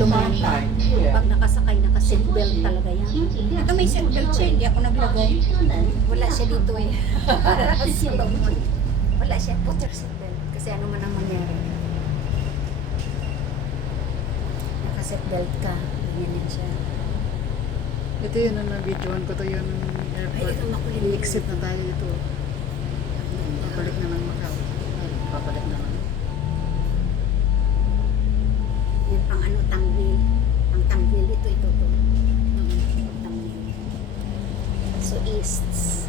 Lumayan. Pag nakasakay, naka-seatbelt talaga yan. Ito may seatbelt siya, hindi ako naglagay. Wala siya dito eh. Wala siya. Put your seatbelt. Kasi ano man ang mangyari. Naka-seatbelt ka. Ganyan yan siya. Ito yun ang na-videoan ko to yun Ay, airport. ito makulit. I-exit na tayo ito. Babalik na ng Macau. Ay, babalik na lang. Yan pang ano, tangwil. Ang tangwil ito. Tangwil. So, east.